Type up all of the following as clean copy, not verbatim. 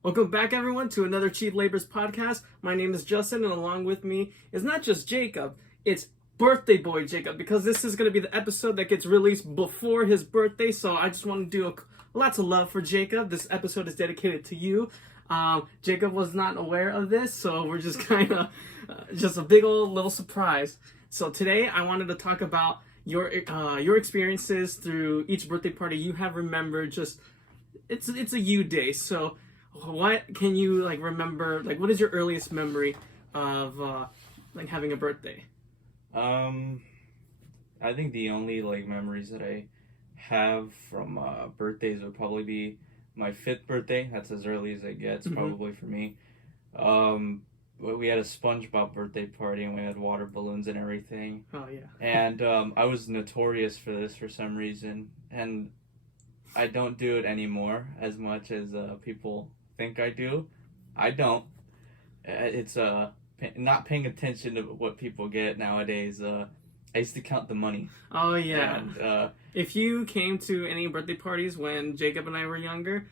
Welcome back, everyone, to another Cheap Labor's podcast. My name is Justin, and along with me is not just Jacob, it's birthday boy Jacob, because this is going to be the episode that gets released before his birthday, so I just want to do lots of love for Jacob. This episode is dedicated to you. Jacob was not aware of this, so we're just kind of just a big old little surprise. So today I wanted to talk about your experiences through each birthday party you have remembered. Just it's a you day, so what can you remember? What is your earliest memory of having a birthday? I think the only memories that I have from birthdays would probably be my 5th birthday. That's as early as it gets, probably for me. We had a SpongeBob birthday party and we had water balloons and everything. Oh yeah. And I was notorious for this for some reason, and I don't do it anymore as much as people think I do. I don't. It's not paying attention to what people get nowadays. I used to count the money. Oh yeah. And, if you came to any birthday parties when Jacob and I were younger,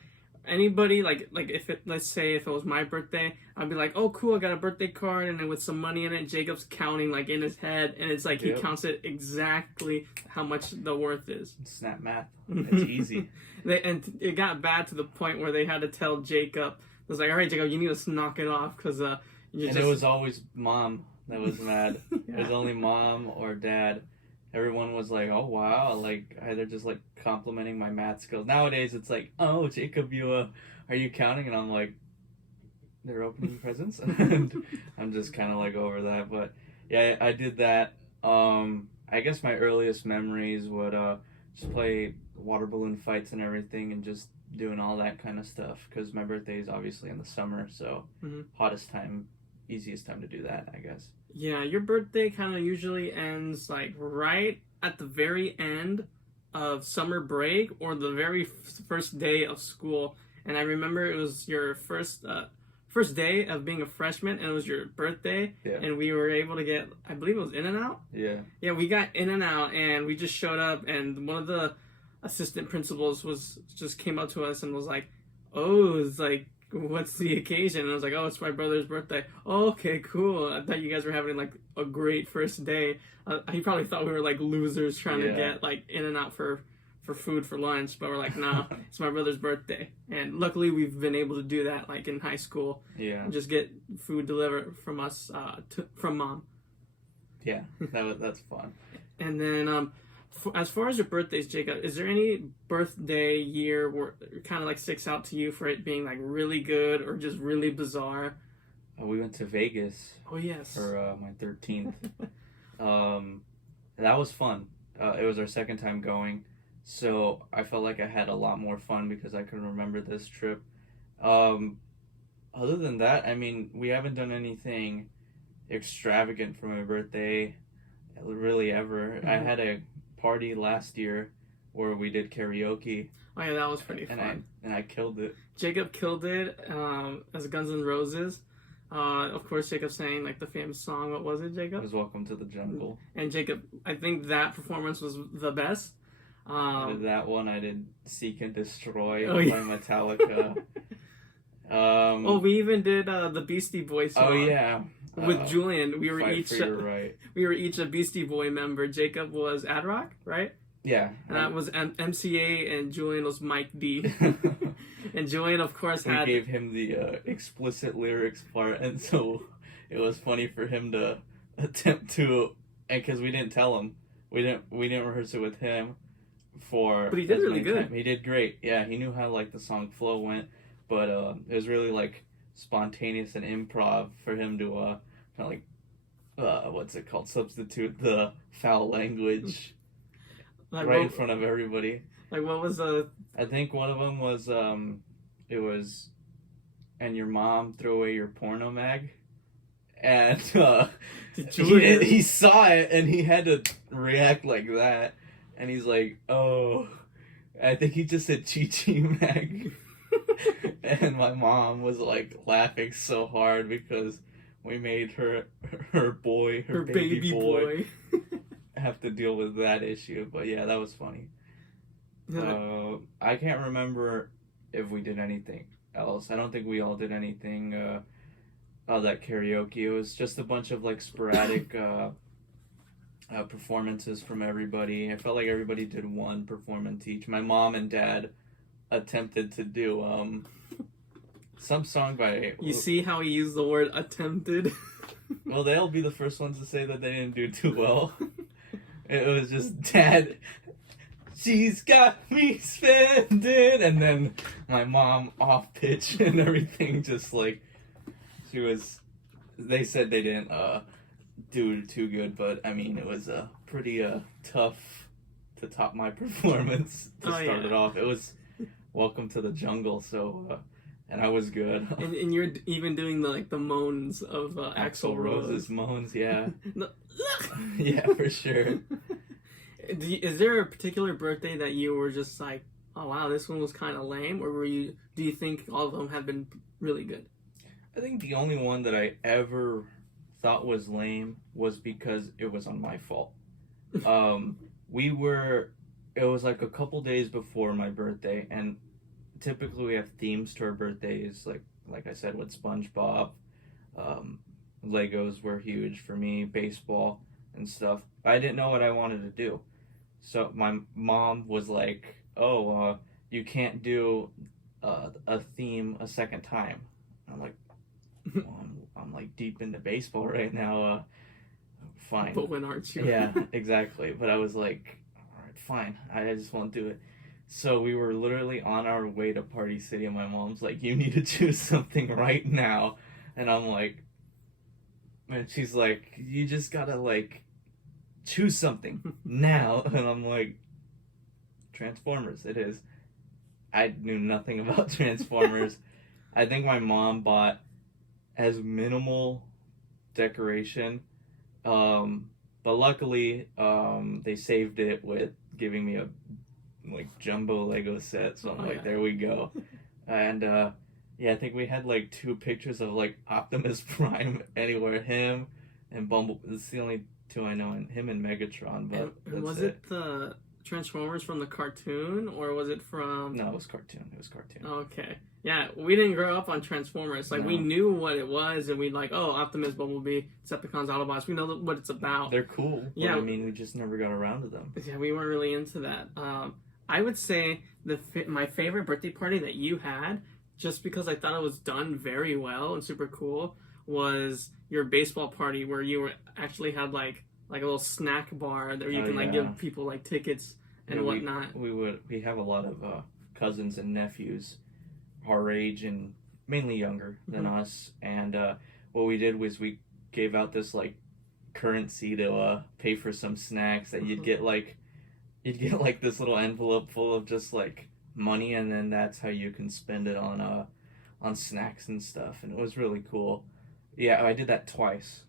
anybody let's say if it was my birthday, I'd be like, oh cool, I got a birthday card, and then with some money in it, Jacob's counting in his head, and it's he counts it exactly how much the worth is. Snap math. It's easy. And it got bad to the point where they had to tell Jacob, it was like, all right Jacob, you need to knock it off, because it was always mom that was mad. Yeah. It was only mom or dad. Everyone was like, oh wow, either just complimenting my math skills. Nowadays it's like, oh Jacob, are you counting? And I'm like, they're opening presents. And I'm just kind of over that. But yeah, I did that. I guess my earliest memories would just play water balloon fights and everything, and just doing all that kind of stuff, because my birthday is obviously in the summer, so hottest time, easiest time to do that, I guess. Yeah, your birthday kind of usually ends right at the very end of summer break or the very first day of school. And I remember it was your first day of being a freshman, and it was your birthday. Yeah. And we were able to get, I believe it was In-N-Out? Yeah. Yeah, we got In-N-Out, and we just showed up, and one of the assistant principals just came up to us and was like, oh, it's what's the occasion? And I was like, oh, it's my brother's birthday. Oh, okay, cool. I thought you guys were having a great first day. He probably thought we were losers trying to get In-N-Out for food for lunch, but we're like, nah, it's my brother's birthday. And luckily we've been able to do that in high school. Yeah. And just get food delivered from us from mom. Yeah, that's fun. And then as far as your birthdays, Jacob, is there any birthday year where it kind of sticks out to you for it being really good or just really bizarre? We went to Vegas. Oh yes. For my 13th. That was fun. It was our second time going, so I felt like I had a lot more fun because I could remember this trip. Other than that, I mean, we haven't done anything extravagant for my birthday really ever. I had a party last year where we did karaoke. Oh yeah, that was pretty fun. And I killed it. Jacob killed it as Guns N' Roses. Of course, Jacob sang the famous song. What was it, Jacob? It was Welcome to the Jungle. And Jacob, I think that performance was the best. I did that one. I did Seek and Destroy by Metallica. We even did the Beastie Boys song. Oh yeah. With Julian, we were right. We were each a Beastie Boy member. Jacob was Ad Rock, right? Yeah. And I was MCA, and Julian was Mike D. And Julian, of course, we gave him the explicit lyrics part, and so it was funny for him to attempt to, and because we didn't tell him, we didn't rehearse it with him But he did really good. He did great. Yeah, he knew how the song flow went, but it was really spontaneous and improv for him to kind of what's it called, substitute the foul language in front of everybody. What was I think one of them was it was, and your mom threw away your porno mag, and he saw it and he had to react like that, and he's like, oh, I think he just said Chi mag. And my mom was laughing so hard because we made her baby boy have to deal with that issue. But yeah, that was funny. I can't remember if we did anything. else. I don't think we all did anything that karaoke. It was just a bunch of like sporadic performances from everybody. I felt like everybody did one performance each. My mom and dad attempted to do some song by... You see how he used the word attempted? Well, they'll be the first ones to say that they didn't do too well. It was just, Dad, she's got me spending, and then my mom off pitch and everything, just like, she was, they said they didn't do too good, but I mean, it was pretty tough to top my performance to start it off. It was Welcome to the Jungle, so, and I was good. And you're even doing the moans of Axl Rose's moans, yeah. No. Yeah, for sure. Is there a particular birthday that you were just like, oh wow, this one was kind of lame, or do you think all of them have been really good? I think the only one that I ever thought was lame was because it was on my fault. It was like a couple days before my birthday, and typically we have themes to our birthdays, like I said, with SpongeBob. Legos were huge for me, baseball and stuff. I didn't know what I wanted to do. So my mom was like, oh, you can't do a theme a second time. And I'm like, well, I'm like deep into baseball right now. Fine. But when aren't you? Yeah, exactly. But I was like, all right, fine. I just won't do it. So we were literally on our way to Party City, and my mom's like, you need to choose something right now. And I'm like, and she's like, you just gotta like choose something now. And I'm like, Transformers, it is. I knew nothing about Transformers. I think my mom bought as minimal decoration, but luckily they saved it with giving me a jumbo Lego set, so I'm there we go. And yeah, I think we had 2 pictures of Optimus Prime anywhere, him and Bumblebee. It's the only 2 I know, and him and Megatron. But and was it the Transformers from the cartoon, or was it from... No, it was cartoon. Okay. Yeah, we didn't grow up on Transformers. We knew what it was, and we'd Optimus, Bumblebee, Decepticons, Autobots. We know what it's about. They're cool. Yeah. But, I mean, we just never got around to them. Yeah, we weren't really into that. I would say my favorite birthday party that you had, just because I thought it was done very well and super cool, was your baseball party where you actually had a little snack bar that you can give people tickets and whatnot. We have a lot of cousins and nephews our age and mainly younger than us, and what we did was we gave out this currency to pay for some snacks that you'd get this little envelope full of just money, and then that's how you can spend it on snacks and stuff, and it was really cool. Yeah, I did that twice.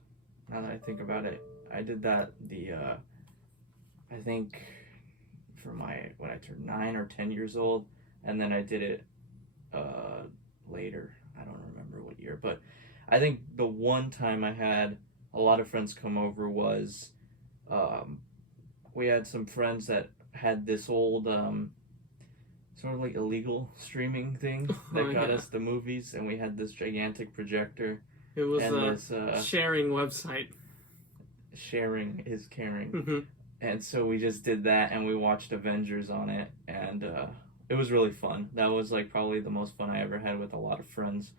Now that I think about it, I did that I think for when I turned 9 or 10 years old, and then I did it later. I don't remember what year, but I think the one time I had a lot of friends come over was we had some friends that had this old sort of illegal streaming thing that got us the movies, and we had this gigantic projector. It was a sharing website. Sharing is caring. And so we just did that, and we watched Avengers on it, and it was really fun. That was probably the most fun I ever had with a lot of friends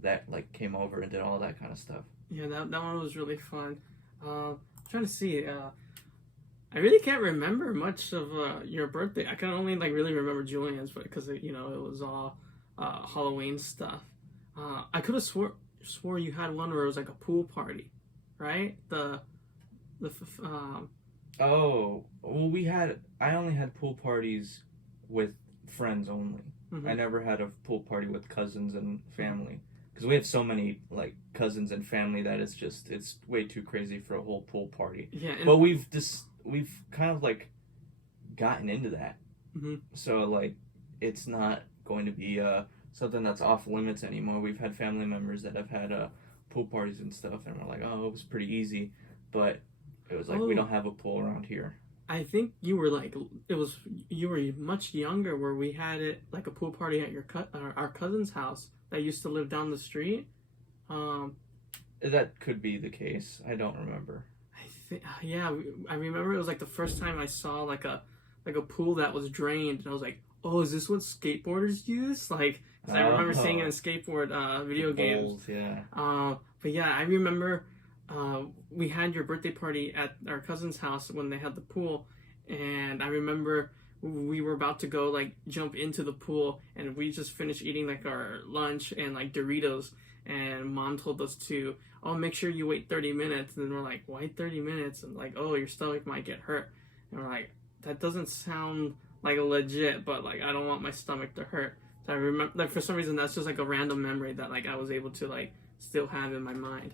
that came over and did all that kind of stuff. Yeah, that one was really fun. I'm trying to see. I really can't remember much of your birthday. I can only really remember Julian's, but because it was all Halloween stuff. I could have swore you had one where it was a pool party, right? Oh, well, I only had pool parties with friends only. I never had a pool party with cousins and family, because we have so many cousins and family that it's way too crazy for a whole pool party. Yeah, but we've kind of gotten into that. So it's not going to be something that's off limits anymore. We've had family members that have had pool parties and stuff, and we're oh, it was pretty easy, but it was we don't have a pool around here. I think you were like you were much younger where we had it like a pool party at our cousin's house that used to live down the street. Um, That could be the case. I don't remember. yeah, I remember it was like the first time I saw like a pool that was drained, and I was like, oh, is this what skateboarders use? Like, 'cause I remember seeing it in skateboard video games. Bowls, yeah. But yeah, I remember we had your birthday party at our cousin's house when they had the pool, and I remember we were about to go like jump into the pool, and we just finished eating like our lunch and like Doritos, and Mom told us to, oh, make sure you wait 30 minutes, and then we're like, wait 30 minutes, and like, oh, your stomach might get hurt, and we're like, that doesn't sound like legit, but like I don't want my stomach to hurt. So I remember, like, for some reason, that's just like a random memory that like I was able to like still have in my mind.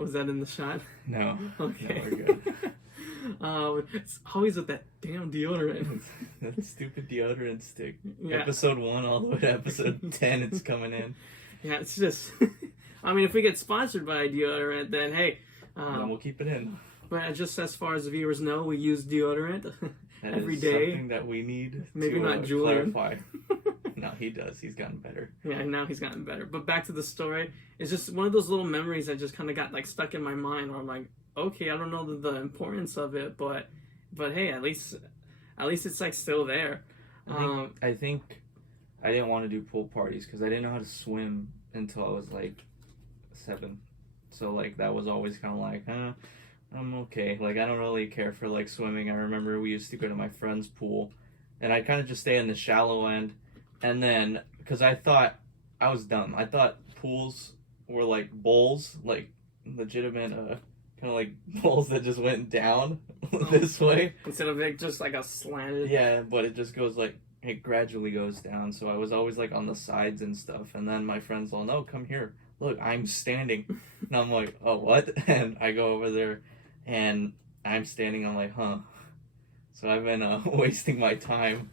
Was that in the shot? No. Okay. No, we're good. It's always with that damn deodorant. That stupid deodorant stick. Yeah. Episode 1 all the way to episode 10, it's coming in. Yeah, it's just. I mean, if we get sponsored by a deodorant, then hey. Then we'll keep it in. But just as far as the viewers know, we use deodorant every day. Something that we need Maybe to not Julian. clarify. No, he does. He's gotten better. Yeah, now he's gotten better. But back to the story, it's just one of those little memories that just kind of got like stuck in my mind, where I'm like, okay, I don't know the importance of it, but hey, at least it's like still there. I think I didn't want to do pool parties because I didn't know how to swim until I was like 7. So like that was always kind of like, I'm okay. Like I don't really care for like swimming. I remember we used to go to my friend's pool, and I'd kind of just stay in the shallow end. And then, because I thought, I was dumb. I thought pools were like bowls, like legitimate, kind of like bowls that just went down this way. Instead of it just like a slanted. Yeah, but it just goes like, it gradually goes down. So I was always like on the sides and stuff. And then my friends all, no, come here. Look, I'm standing. And I'm like, oh, what? And I go over there and I'm standing. I'm like, huh. So I've been wasting my time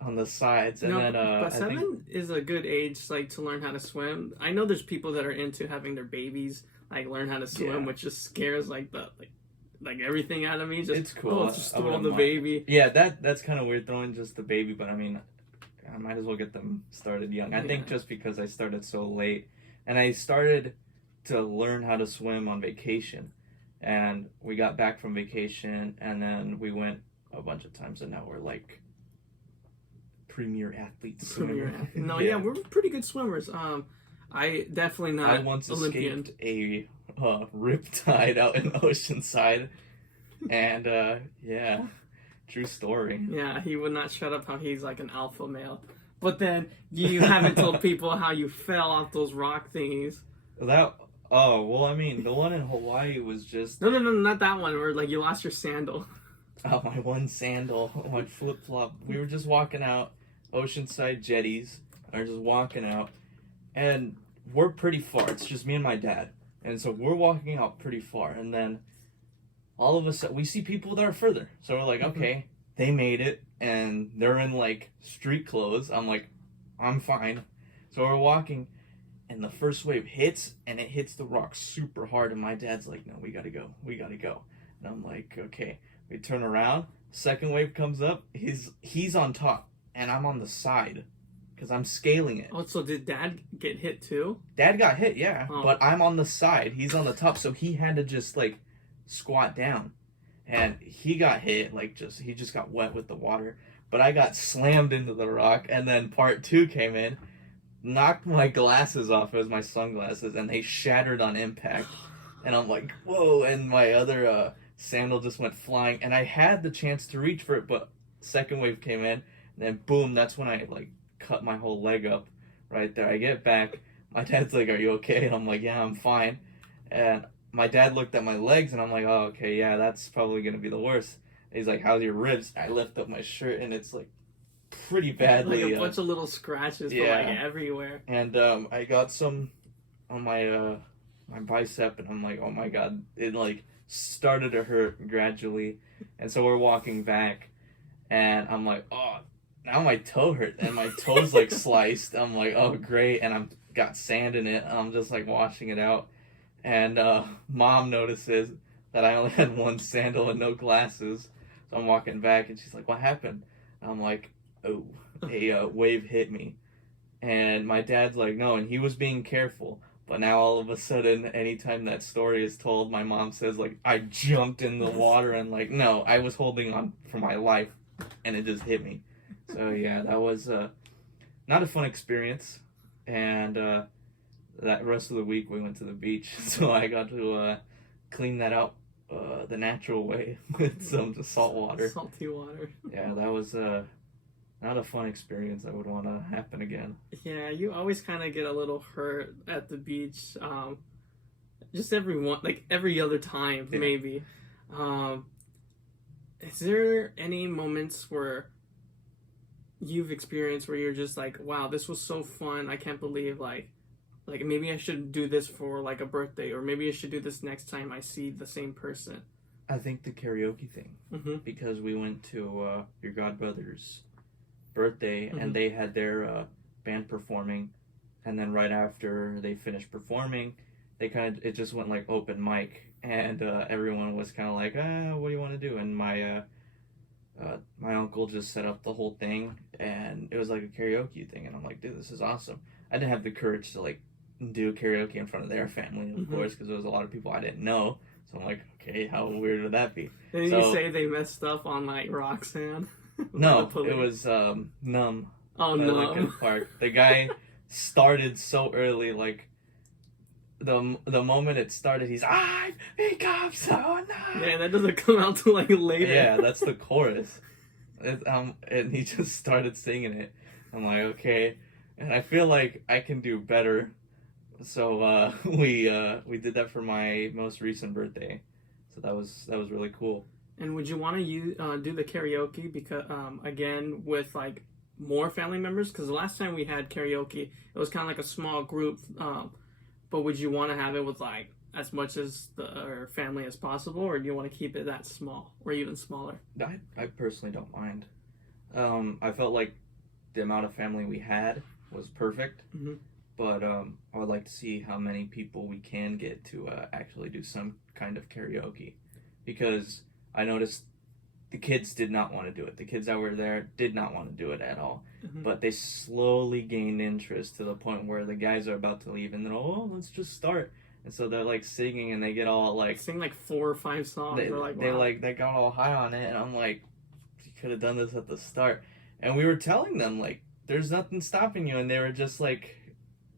on the sides, and then but 7 is a good age like to learn how to swim. I know there's people that are into having their babies like learn how to swim, which just scares like the like everything out of me. Just, it's cool. Just throw the baby. Yeah, that's kind of weird throwing just the baby, but I mean, I might as well get them started young. I think just because I started so late, and I started to learn how to swim on vacation, and we got back from vacation, and then we went a bunch of times, and now we're like premier athletes. No, yeah, we're pretty good swimmers. I definitely not. I once Olympian. escaped a riptide out in Oceanside, and yeah, true story. Yeah, he would not shut up how he's like an alpha male. But then you haven't told people how you fell off those rock thingies. Well, I mean, the one in Hawaii was just no, not that one. Where like you lost your sandal. Oh, my one sandal, my flip flop. We were just walking out Oceanside jetties. We were just walking out, and we're pretty far. It's just me and my dad, and so we're walking out pretty far, and then all of a sudden we see people that are further. So we're like, okay, they made it, and they're in like street clothes. I'm like, I'm fine. So we're walking, and the first wave hits, and it hits the rock super hard, and my dad's like, no, we gotta go, and I'm like, okay. We turn around, second wave comes up, he's on top, and I'm on the side, because I'm scaling it. Oh, so did Dad get hit too? Dad got hit, yeah, but I'm on the side, he's on the top, so he had to just, like, squat down, and he got hit, he just got wet with the water, but I got slammed into the rock, and then part 2 came in, knocked my glasses off, it was my sunglasses, and they shattered on impact, and I'm like, whoa, and my other, sandal just went flying, and I had the chance to reach for it, but second wave came in, and then boom, that's when I like cut my whole leg up right there. I get back, my dad's like, are you okay? And I'm like, yeah, I'm fine. And my dad looked at my legs, and I'm like, oh, okay, yeah, that's probably gonna be the worst. And he's like, how's your ribs? I lift up my shirt, and it's like pretty badly, like a bunch of little scratches, but like everywhere. And I got some on my my bicep, and I'm like, oh my god, it like started to hurt gradually, and so we're walking back, and I'm like, oh, now my toe hurt, and my toe's like sliced. I'm like, oh great, and I'm got sand in it, and I'm just like washing it out, and Mom notices, that I only had one sandal and no glasses. So I'm walking back, and she's like, "What happened?" And I'm like, "Oh, a wave hit me." And my dad's like, "No," and he was being careful. But now all of a sudden, anytime that story is told, my mom says, like, I jumped in the water, and like, no, I was holding on for my life, and it just hit me. So yeah, that was not a fun experience. And that rest of the week we went to the beach, so I got to clean that out the natural way with some salt water. Salty water. Yeah, that was not a fun experience. I would want to happen again. Yeah, you always kind of get a little hurt at the beach. Just every other time, Yeah. maybe. Is there any moments where you've experienced where you're just like, wow, this was so fun. I can't believe like maybe I should do this for like a birthday, or maybe I should do this next time I see the same person. I think the karaoke thing, Mm-hmm. because we went to your godbrother's birthday, Mm-hmm. and they had their band performing, and then right after they finished performing, it just went like open mic, and everyone was kind of like, what do you want to do? And my uncle just set up the whole thing, and it was like a karaoke thing, and I'm like, dude, this is awesome. I didn't have the courage to like do karaoke in front of their family, of Mm-hmm. course, because there was a lot of people I didn't know. So I'm like, okay, how weird would that be? Didn't So- you say they messed up on like Roxanne? No, The police? it was Numb Oh at no. Lincoln Park. The guy started so early, like the moment it started, he's I've become so numb. Yeah, that doesn't come out till like later. Yeah, that's the chorus. And he just started singing it. I'm like, okay, and I feel like I can do better. So we did that for my most recent birthday. So that was really cool. And would you want to do the karaoke because again with like more family members? Because the last time we had karaoke, it was kind of like a small group. But would you want to have it with like as much as our family as possible, or do you want to keep it that small or even smaller? I personally don't mind. I felt like the amount of family we had was perfect. Mhm. But I would like to see how many people we can get to actually do some kind of karaoke, because I noticed the kids did not want to do it. The kids that were there did not want to do it at all. Mhm. But they slowly gained interest to the point where the guys are about to leave, and they're let's just start. And so they're like singing, and they get all like Sing like 4 or 5 songs. they Wow. they got all high on it, and I'm like, you could have done this at the start. And we were telling them like, there's nothing stopping you, and they were just like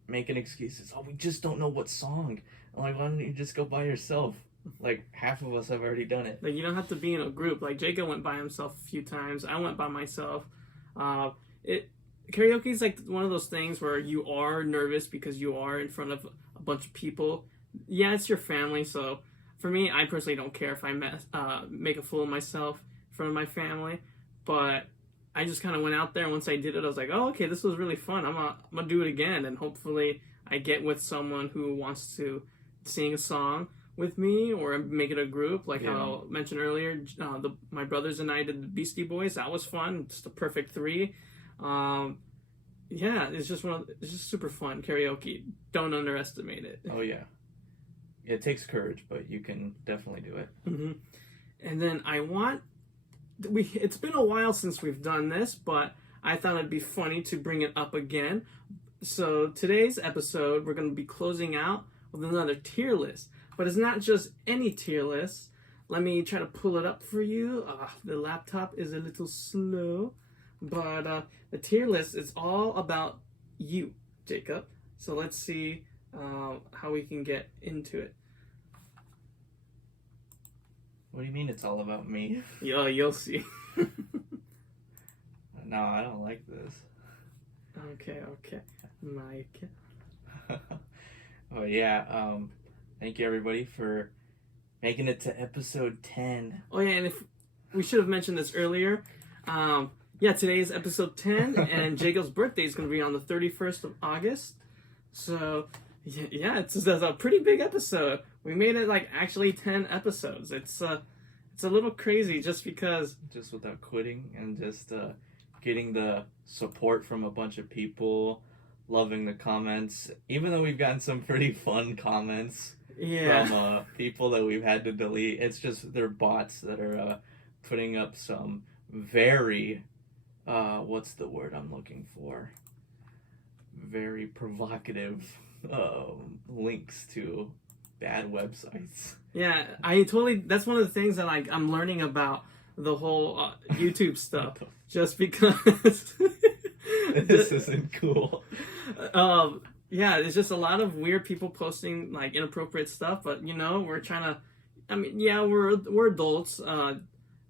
making excuses. Oh, we just don't know what song. I'm like, why don't you just go by yourself? Like half of us have already done it. Like you don't have to be in a group. Like Jacob went by himself a few times. I went by myself. Karaoke is like one of those things where you are nervous because you are in front of a bunch of people. Yeah, it's your family. So for me, I personally don't care if I make a fool of myself in front of my family. But I just kind of went out there, and once I did it, I was like, oh, okay, this was really fun. I'm gonna do it again, and hopefully I get with someone who wants to sing a song with me or make it a group, like how I mentioned earlier. My brothers and I did the Beastie Boys. That was fun. Just a perfect 3. Yeah, it's just super fun. Karaoke. Don't underestimate it. Oh yeah, it takes courage, but you can definitely do it. Mm-hmm. And then it's been a while since we've done this, but I thought it'd be funny to bring it up again. So today's episode, we're going to be closing out with another tier list. But it's not just any tier list. Let me try to pull it up for you. The laptop is a little slow. But the tier list is all about you, Jacob. So let's see how we can get into it. What do you mean it's all about me? You'll see. No, I don't like this. Okay. Mike. Oh yeah, thank you everybody for making it to episode 10. Oh yeah, and if we should have mentioned this earlier. Yeah, today is episode 10, and Jacob's birthday is going to be on the 31st of August. So, yeah, it's a pretty big episode. We made it like actually 10 episodes. It's a little crazy just because. Just without quitting and just getting the support from a bunch of people, loving the comments. Even though we've gotten some pretty fun comments, Yeah. from people that we've had to delete. It's just they're bots that are putting up some very what's the word I'm looking for? Very provocative links to bad websites. Yeah, I totally. That's one of the things that I'm learning about the whole YouTube stuff, just because. This isn't cool. Yeah, it's just a lot of weird people posting like inappropriate stuff, but we're trying to. I mean, yeah, we're adults,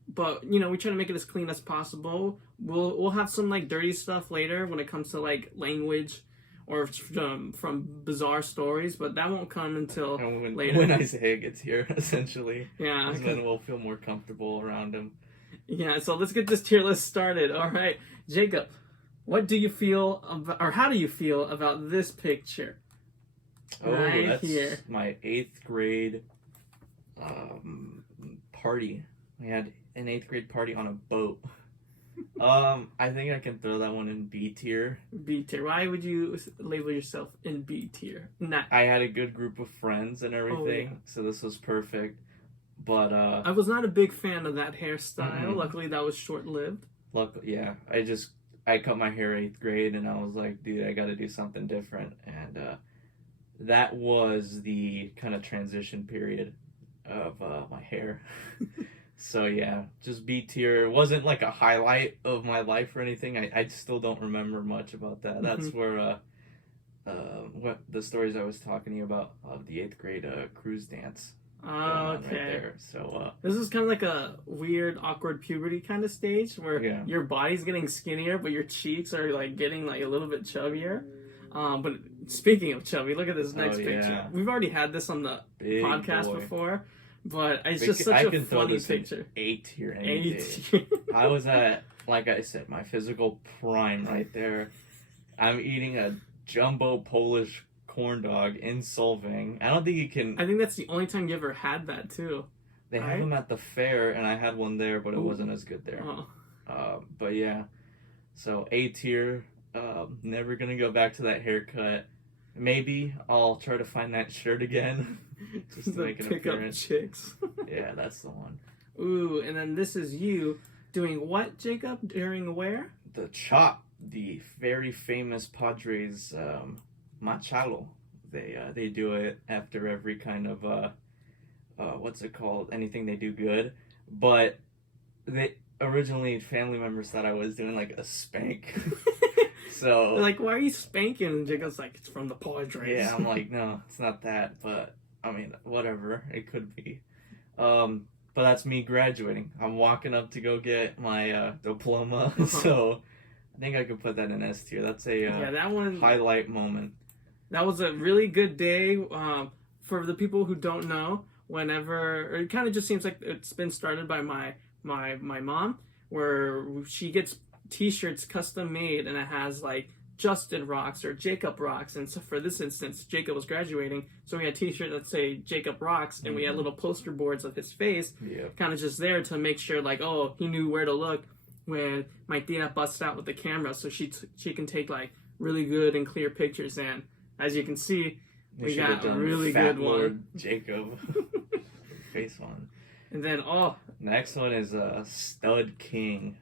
but we try to make it as clean as possible. We'll have some like dirty stuff later when it comes to like language or from bizarre stories, but that won't come until later. When Isaiah gets here, essentially. Yeah. Then we'll feel more comfortable around him. Yeah, so let's get this tier list started. All right, Jacob, what do you feel about, or how do you feel about this picture? That's here. My 8th grade party. We had an 8th grade party on a boat. I think I can throw that one in B tier. B tier. Why would you label yourself in B tier? I had a good group of friends and everything, so this was perfect. But I was not a big fan of that hairstyle. Mm-hmm. Luckily, that was short-lived. Yeah. I cut my hair 8th grade, and I was like, dude, I got to do something different. And that was the kind of transition period of my hair. So yeah, just B tier. It wasn't like a highlight of my life or anything. I still don't remember much about that. That's where what the stories I was talking to you about of the 8th grade cruise dance. Okay. Right there. So this is kind of like a weird, awkward puberty kind of stage where your body's getting skinnier, but your cheeks are like getting like a little bit chubbier. But speaking of chubby, look at this next picture. We've already had this on the podcast before. But it's just such a funny picture. A tier any day. I was at, like I said, my physical prime right there. I'm eating a jumbo Polish corn dog in Solvang. I don't think you can. I think that's the only time you ever had that too. They have them at the fair, and I had one there, but it wasn't as good there. But yeah, so A tier. Never gonna go back to that haircut. Maybe I'll try to find that shirt again. Just to make an appearance. Chicks. Yeah, that's the one. Ooh, and then this is you doing what, Jacob? During where? The chop, the very famous Padres machalo. They do it after every kind of what's it called? Anything they do good. But they originally family members thought I was doing like a spank. So they're like, why are you spanking? And Jacob's like, it's from the Padres. Yeah, I'm like, no, it's not that, but I mean, whatever, it could be. But that's me graduating. I'm walking up to go get my diploma, so I think I could put that in S tier. That's a that one highlight moment. That was a really good day. For the people who don't know, or it kind of just seems like it's been started by my mom, where she gets T-shirts custom made, and it has like Justin rocks or Jacob rocks. And so for this instance, Jacob was graduating, so we had T-shirts that say Jacob rocks, and we had little poster boards of his face, kind of just there to make sure like, oh, he knew where to look when my tia busts out with the camera, so she can take like really good and clear pictures. And as you can see, we got a really good one. Jacob face one. And then next one is Stud King.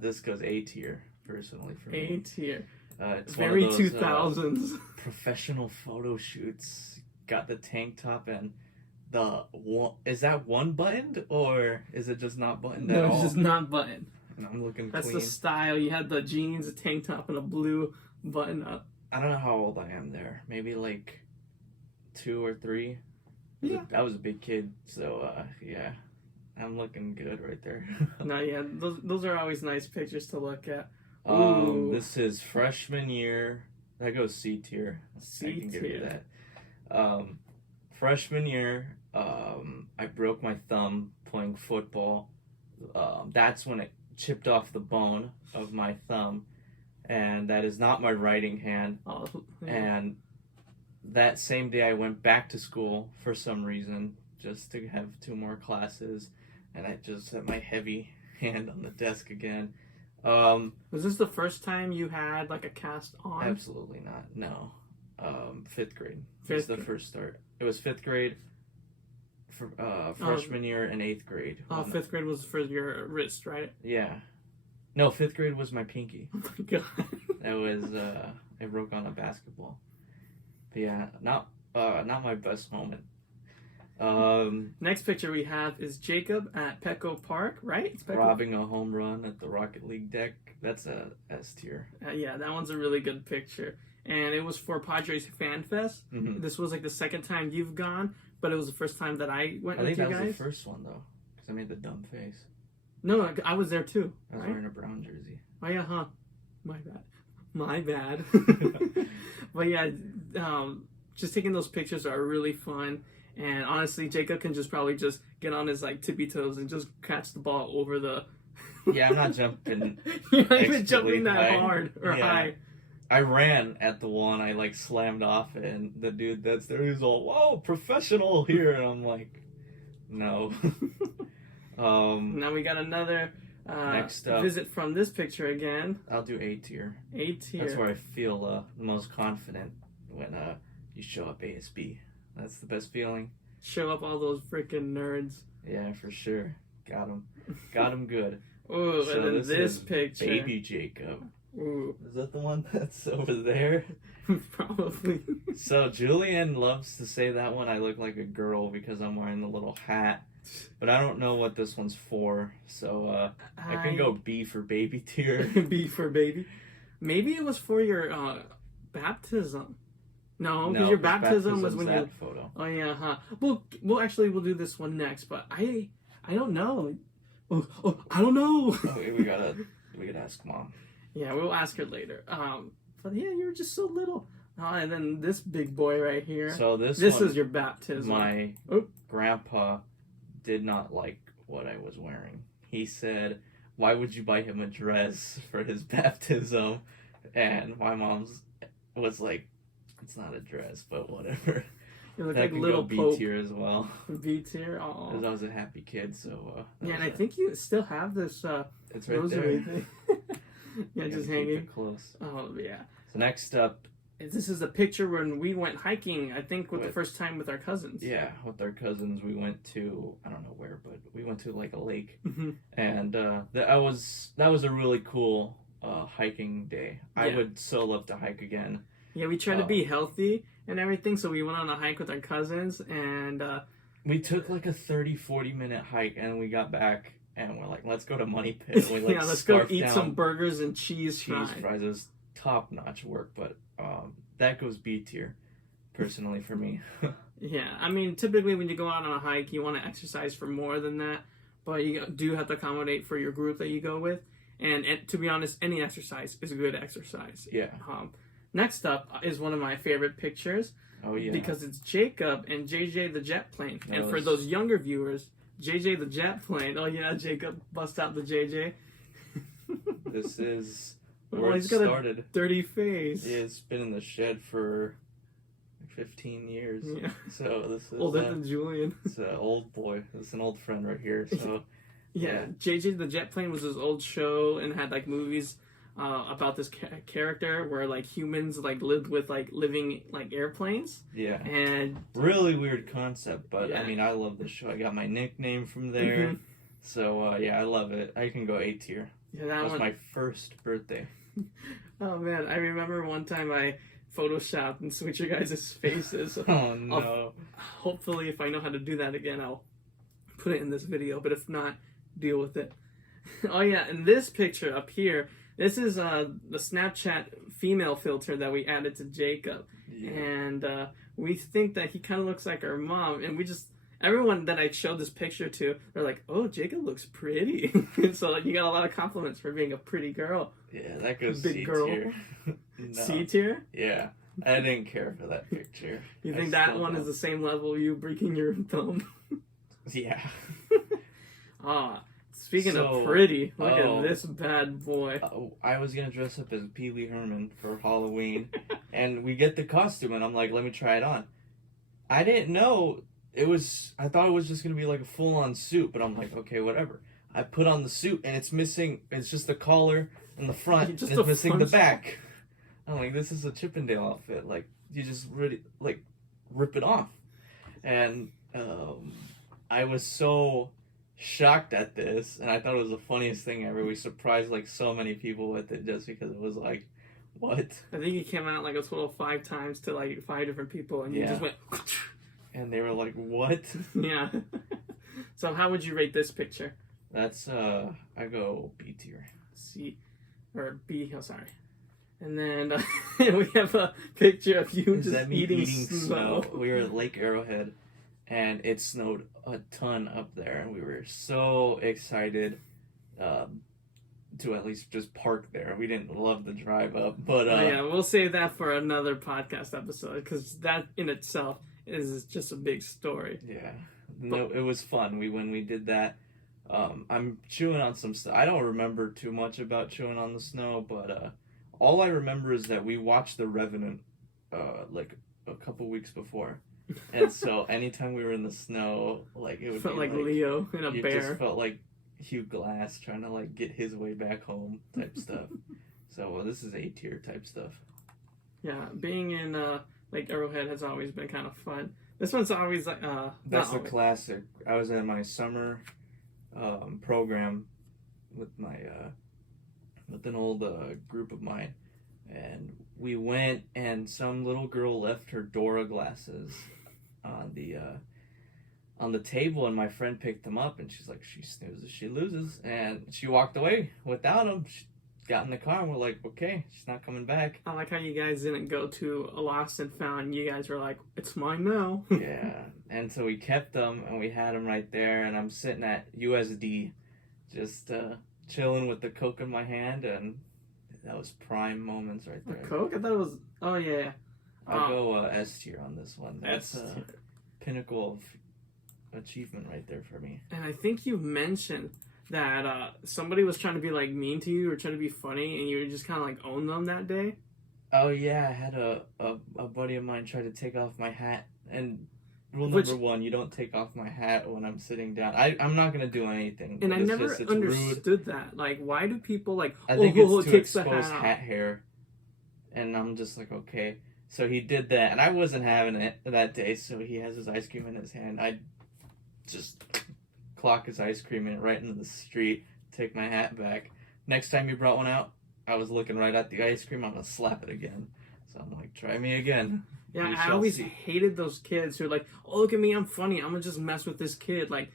This goes A tier, personally, for me. A tier. It's very one of those, 2000s. Professional photo shoots. Got the tank top and is that one buttoned, or is it just not buttoned at all? No, it's just not buttoned. And I'm looking That's clean. the style. You had the jeans, a tank top, and a blue button up. I don't know how old I am there. Maybe like 2 or 3. Yeah. I was a big kid, so yeah. I'm looking good right there. No, yeah, those are always nice pictures to look at. This is freshman year. That goes C tier. C I can give you tier. that. Freshman year, I broke my thumb playing football. That's when it chipped off the bone of my thumb, and that is not my writing hand. Oh, yeah. And that same day, I went back to school for some reason, just to have 2 more classes, and I just had my heavy hand on the desk again. Was this the first time you had like a cast on? Absolutely not. No. fifth grade. Fifth Was the grade. first start. It was fifth grade, freshman year, and eighth grade. Oh, fifth grade was for your wrist, right? Yeah. No, fifth grade was my pinky. Oh my god. It was I broke on a basketball. But yeah, not my best moment. Next picture we have is Jacob at Petco Park, right? It's Petco. Robbing a home run at the Rocket League deck. That's a S tier. Yeah, that one's a really good picture. And it was for Padres Fan Fest. Mm-hmm. This was like the second time you've gone, but it was the first time that I went I with think you that guys. was the first one though, because I made the dumb face. No, I was there too. I was right? wearing a brown jersey. Oh yeah, huh? My bad. My bad. But yeah, just taking those pictures are really fun. And honestly, Jacob can just probably just get on his like tippy toes and just catch the ball over the. Yeah, I'm not jumping. You're not even jumping that high. hard or Yeah. high. I ran at the one. I like slammed off it, and the dude that's there, he's all, "Whoa, professional here," and I'm like, "No." Now we got another Next up, visit from this picture again. I'll do A tier. A tier. That's where I feel the most confident when you show up ASB. That's the best feeling. Show up all those freaking nerds. Yeah, for sure. Got him good. Ooh, So and then this is picture. Baby Jacob. Ooh, Is that the one that's over there? probably. So Julian loves to say that one I look like a girl because I'm wearing the little hat. But I don't know what this one's for. So I can go B for baby tier. B for baby. Maybe it was for your baptism. No, because your baptism was when that you. photo. Oh yeah, huh? We'll do this one next, but I don't know. Oh, I don't know. Okay, we gotta ask mom. Yeah, we'll ask her later. But yeah, you were just so little. And then this big boy right here. So this is your baptism. My grandpa did not like what I was wearing. He said, "Why would you buy him a dress for his baptism?" And my mom's was like, "It's not a dress, but whatever." You look That like can little go B Pope. tier as well. B tier. Oh. Because I was a happy kid, so. Yeah, and I think you still have this it's right rosary there. thing. Yeah, You just gotta keep hanging. it close. Oh yeah. So next up, This is a picture when we went hiking. I think the With- first time with our cousins. yeah, with our cousins, we went to, I don't know where, but we went to like a lake, hmm and that was a really cool hiking day. I Yeah. would so love to hike again. Yeah, we tried to be healthy and everything, so we went on a hike with our cousins, and We took like a 30-40 minute hike, and we got back, and we're like, let's go to Money Pit. We like yeah, let's go scarfed eat down some burgers and cheese cheese fries. fries. It was top notch work, but that goes B tier, personally for me. Yeah, I mean, typically when you go out on a hike, you want to exercise for more than that, but you do have to accommodate for your group that you go with. And to be honest, any exercise is a good exercise. Yeah. Next up is one of my favorite pictures Oh yeah. because it's Jacob and JJ the jet plane. That And for was- those younger viewers, JJ the jet plane. Oh yeah, Jacob, bust out the JJ. This is Oh, where it he's got a started. dirty face. It's been in the shed for 15 years. Yeah. So this is Older than Julian. it's an old boy. It's an old friend right here. So Yeah, JJ the Jet Plane was his old show and had like movies about this character where like humans like lived with like living like airplanes. yeah, And really weird concept, but Yeah. I mean I love this show. I got my nickname from there. Mhm. So yeah, I love it. I can go A tier. yeah, That that was one. my first birthday. Oh man, I remember one time I photoshopped and switched your guys' faces. Oh no. Hopefully, if I know how to do that again, I'll put it in this video. But if not, deal with it. Oh yeah, and this picture up here, this is the Snapchat female filter that we added to Jacob, Yeah. and we think that he kind of looks like our mom, and we just. Everyone that I showed this picture to, they're like, "Oh, Jacob looks pretty." And so like, you got a lot of compliments for being a pretty girl. Yeah, that goes Big C girl. tier. No. C tier? Yeah. I didn't care for that picture. You I think that still one is don't. the same level you breaking your thumb? Yeah. Speaking So, of pretty, look oh. at this bad boy. I was gonna dress up as Pee Wee Herman for Halloween, and we get the costume, and I'm like, let me try it on. I didn't know it was. I thought it was just gonna be like a full-on suit, but I'm like, okay, whatever. I put on the suit, and it's missing. It's just the collar and the front, and Just it's the missing the front. back. I'm like, this is a Chippendale outfit. Like, you just really, like, rip it off. And I was so shocked at this, and I thought it was the funniest thing ever. We surprised, like, so many people with it just because it was like, what? I think it came out like a total of 5 times to like 5 different people, and you just went. And they were like, what? Yeah. So how would you rate this picture? That's I go B tier. C, or B. Oh, sorry. And then we have a picture of you Is just that me eating snow. We were at Lake Arrowhead, and it snowed a ton up there, and we were so excited to at least just park there. We didn't love the drive up, but yeah, we'll save that for another podcast episode because that in itself is just a big story. Yeah, no, it was fun. When we did that, I'm chewing on some stuff. I don't remember too much about chewing on the snow, but all I remember is that we watched The Revenant like a couple weeks before, and so anytime we were in the snow, like it would felt be like Leo in a you bear. just felt like Hugh Glass trying to like get his way back home type stuff. So this is A tier type stuff. Yeah, being in Lake Arrowhead has always been kind of fun. This one's always like that's a classic. I was in my summer program with my with an old group of mine, and we went, and some little girl left her Dora glasses on the table, and my friend picked them up, and she's like, she snoozes, she loses, and she walked away without them. She got in the car, and we're like, okay, she's not coming back. I like how you guys didn't go to a lost and found. You guys were like, it's mine now. Yeah, and so we kept them, and we had them right there, and I'm sitting at USD, just chilling with the Coke in my hand, and that was prime moments right there. A Coke? I thought it was. Oh yeah. I'll go S tier on this one. That's a pinnacle of achievement right there for me. And I think you mentioned that somebody was trying to be like mean to you or trying to be funny, and you just kind of like own them that day. Oh yeah, I had a buddy of mine try to take off my hat, and rule number 1, you don't take off my hat when I'm sitting down. I'm not gonna do anything. And I never understood rude. that. Like, why do people like? I think it's to takes expose the hat hair, and I'm just like, okay. So he did that, and I wasn't having it that day. So he has his ice cream in his hand. I just clock his ice cream in it right into the street. Take my hat back. Next time he brought one out, I was looking right at the ice cream. I'm gonna slap it again. So I'm like, try me again. Yeah, I always hated those kids who are like, oh, look at me, I'm funny. I'm gonna just mess with this kid. Like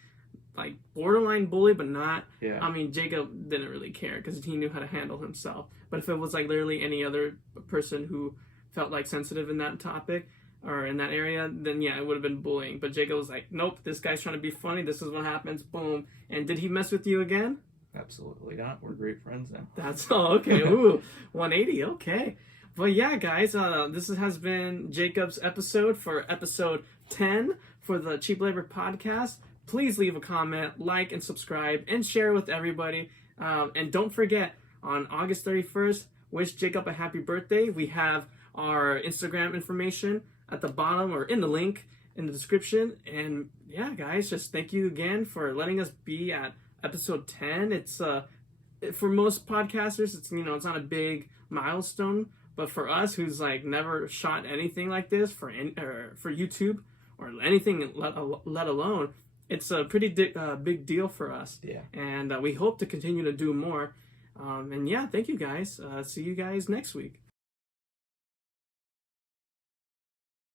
borderline bully, but not. Yeah. I mean, Jacob didn't really care because he knew how to handle himself. But if it was like literally any other person who felt like sensitive in that topic or in that area, then yeah, it would have been bullying. But Jacob was like, nope, this guy's trying to be funny. This is what happens. Boom. And did he mess with you again? Absolutely not. We're great friends now. That's okay. Ooh, 180. Okay. Well, yeah, guys, this has been Jacob's episode for episode 10 for the Cheap Labor Podcast. Please leave a comment, like, and subscribe, and share with everybody. And don't forget, on August 31st, wish Jacob a happy birthday. We have our Instagram information at the bottom or in the link in the description. And yeah, guys, just thank you again for letting us be at episode 10. It's for most podcasters, it's it's not a big milestone, but for us who's like never shot anything like this for YouTube or anything, let alone, it's a pretty big deal for us. Yeah. And we hope to continue to do more. And yeah, thank you guys. See you guys next week.